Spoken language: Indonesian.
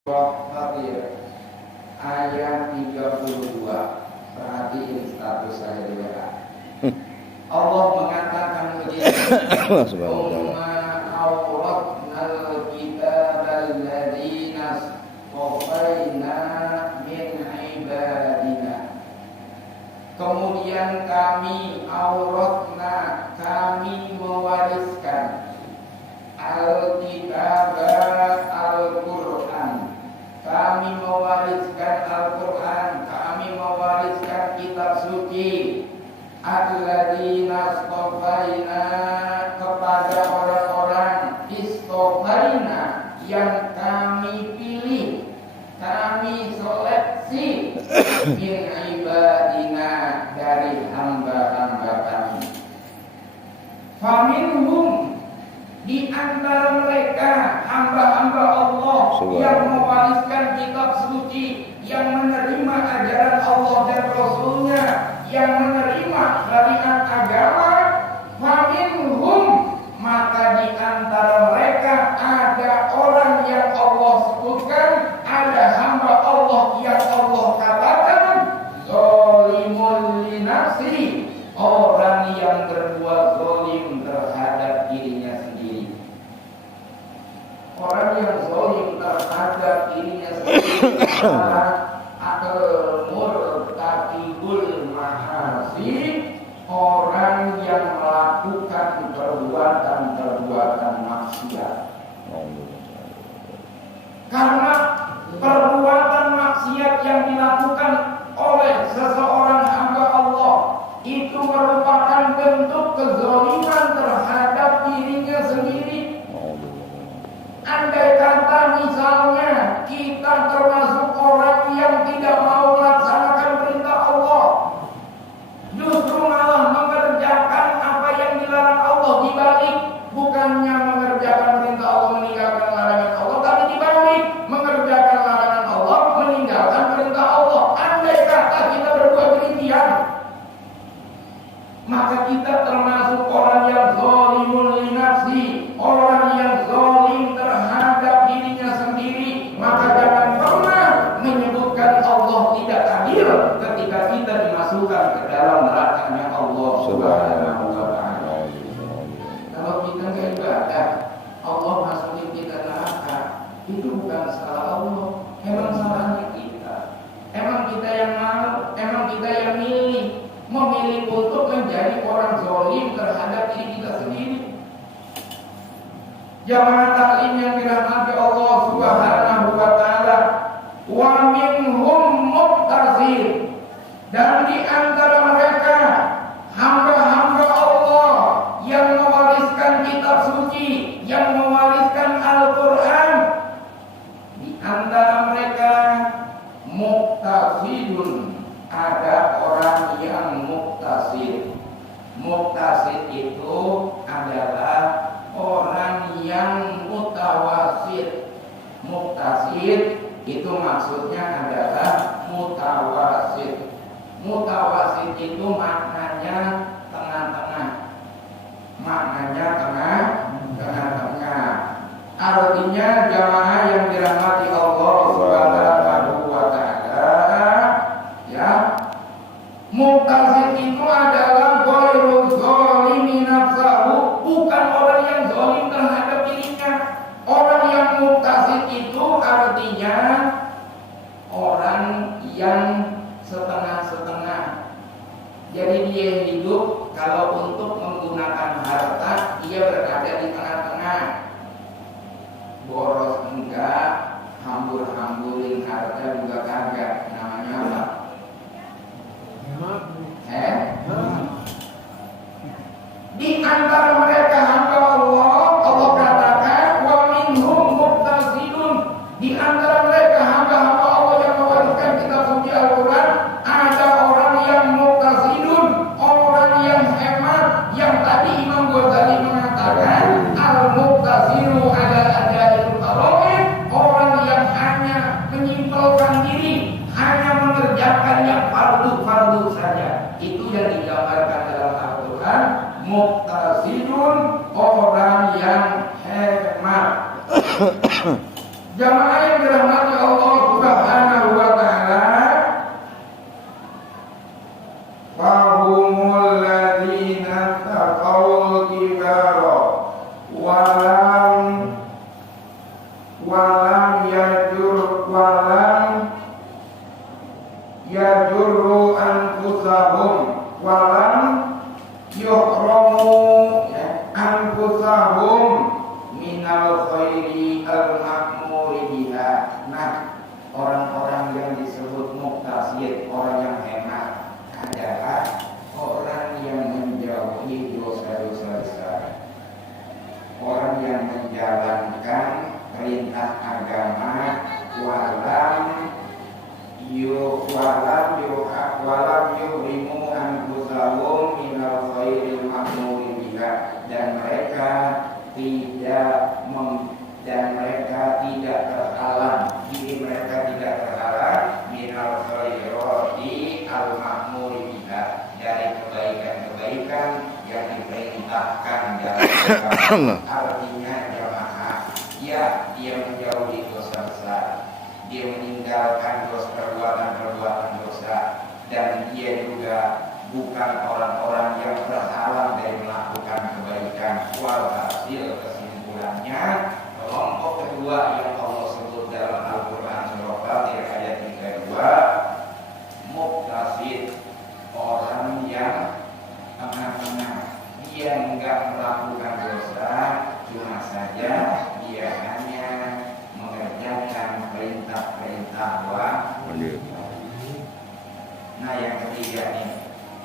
Fatir ayat 32. Perhatiin status saya di WA. Allah mengatakan begini. Umma awratnal kitabal ladzina qafaina min ibadina. Kemudian kami auratna, kami mewariskan al-kitabah al-Qur'an. Kami mewariskan Al-Quran, kami mewariskan kitab suci. Alladzina istofaina, kepada orang-orang istofaina yang kami pilih, kami seleksi min ibadina, dari hamba-hamba kami. Faminhum, di antara mereka hamba-hamba Allah yang mewariskan kitab suci, yang menerima ajaran Allah dan Rasulnya, yang menerima syariat agama. Faminhum, maka di antara mereka ada orang yang Allah sebutkan, ada hamba Allah yang Allah katakan zalimul linafsi, orang yang berbuat zalim terhadap dirinya sendiri. Orang yang zalim terhadap dirinya sendiri al-murtakibul mahasi, orang yang melakukan perbuatan-perbuatan maksiat. Karena perbuatan maksiat yang dilakukan oleh seseorang hamba Allah itu merupakan bentuk kezaliman terhadap dirinya sendiri. Andai kata misalnya kita termasuk orang yang tidak mau melaksanakan perintah Allah, justru malah mengerjakan apa yang dilarang Allah, dibalik bukannya mengerjakan perintah Allah meninggalkan larangan Allah, tapi dibalik mengerjakan larangan Allah meninggalkan perintah Allah. Andai kata kita berbuat demikian, maka kita termasuk orang yang zalimun linafsi, orang yang zalim terhadap dirinya sendiri. Maka jangan pernah menyebutkan Allah tidak adil ketika kita dimasukkan ke dalam nerakanya Allah Subhanahu wa ta'ala. Kalau kita nggak ibadah, Allah masukin kita neraka, itu bukan salah Allah, emang salahnya kita. Emang kita yang mau, emang kita yang memilih untuk menjadi orang zalim terhadap diri kita sendiri. Jamaah taklim yang dirahmati Allah Subhanahu wa ta'ala, wa minhum muqtasid, dan di antara mereka hamba-hamba Allah yang mewariskan kitab suci, yang mewariskan Al-Quran. Di antara mereka muqtasidun, ada orang yang muqtasid. Muqtasid itu adalah orang yang mutawasid. Muqtasid itu maksudnya adalah mutawasid. Mutawasid itu maknanya tengah-tengah. Maknanya tengah-tengah. Artinya jamaah yang dirahmati Allah Subhanahu wa ta'ala, ya, muqtasid itu adalah ghairul zalimi nafsahu, bukan orang yang zalim terhadap dirinya. Orang yang muqtasid itu artinya orang yang setengah-setengah. Jadi dia hidup, kalau untuk menggunakan harta, dia berada di tengah-tengah. Boros enggak, hambur-hamburin harta juga kagak. Namanya apa? Di antara mereka hamba Allah, Allah katakan wa minhum muqtasidun, di antara mereka hamba-hamba Allah yang mewariskan kitab suci Al-Quran, ada orang yang muqtasidun, orang yang hemat, yang tadi Imam Ghazali mengatakan al-muqtasidu ala adail tarawih, orang yang hanya menyimpulkan diri, hanya mengerjakan yang fardu-fardu saja. Itu yang digambarkan dalam Al-Quran. Muqtasidun, orang yang hemat. Jamaah yang dirahmati walam yuhramu anfusahum minal khairi al-ma'muri biha. Nah, orang-orang yang disebut muqtasid, orang yang hemat adalah orang yang menjauhi dosa-dosa besar, orang yang menjalankan perintah agama walam yuhrimu anfusahum minal khairil ma'muri biha, dan mereka tidak terhalang, diri mereka tidak terhalang minal khairati al ma'muri biha, dari kebaikan-kebaikan yang diperintahkan dalam agama. Artinya jamaah, ya, dia menjauhi dosa besar, dia meninggalkan perbuatan-perbuatan dosa, dan dia juga bukan orang-orang yang terhalang dari melakukan kebaikan. Walhasil kesimpulannya, kelompok kedua yang Allah sebut dalam Al-Quran surah Fatir ayat 32, muqtasid, orang yang tengah-tengah, dia enggak melakukan dosa, cuma saja dia hanya mengerjakan perintah-perintah wajib. Nah, yang ketiga nih,